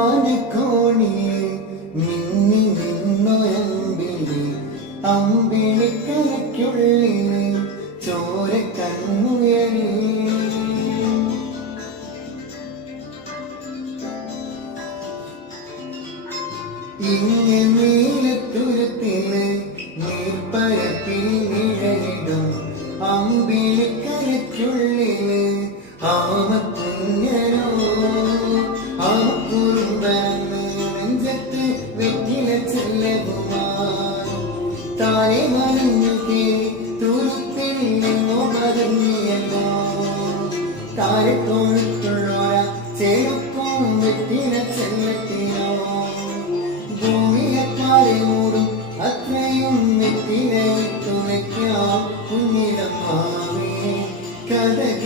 അമ്പാനക്കോണിയെ മിന്നി നിന്നൊരമ്പിളി അമ്പിളിക്കരയ്ക്കുള്ളിന് ചോര കണ്ണുയരി ഇങ്ങനെ നീലത്തുരുത്തിന് നീർപ്പരപ്പിൽ നിഴലിടും അമ്പിളിക്കരയ്ക്കുള്ളിന് ആമക്കുഞ്ഞനോ ആമക്കുറുമ്പരന്ന് നെഞ്ചത്ത് വെറ്റില ചെല്ലകുമാർ താഴെ മറിഞ്ഞു കേറി തുരുത്തിൽ നിന്നോ മറിഞ്ഞല്ലോ താരത്തോട്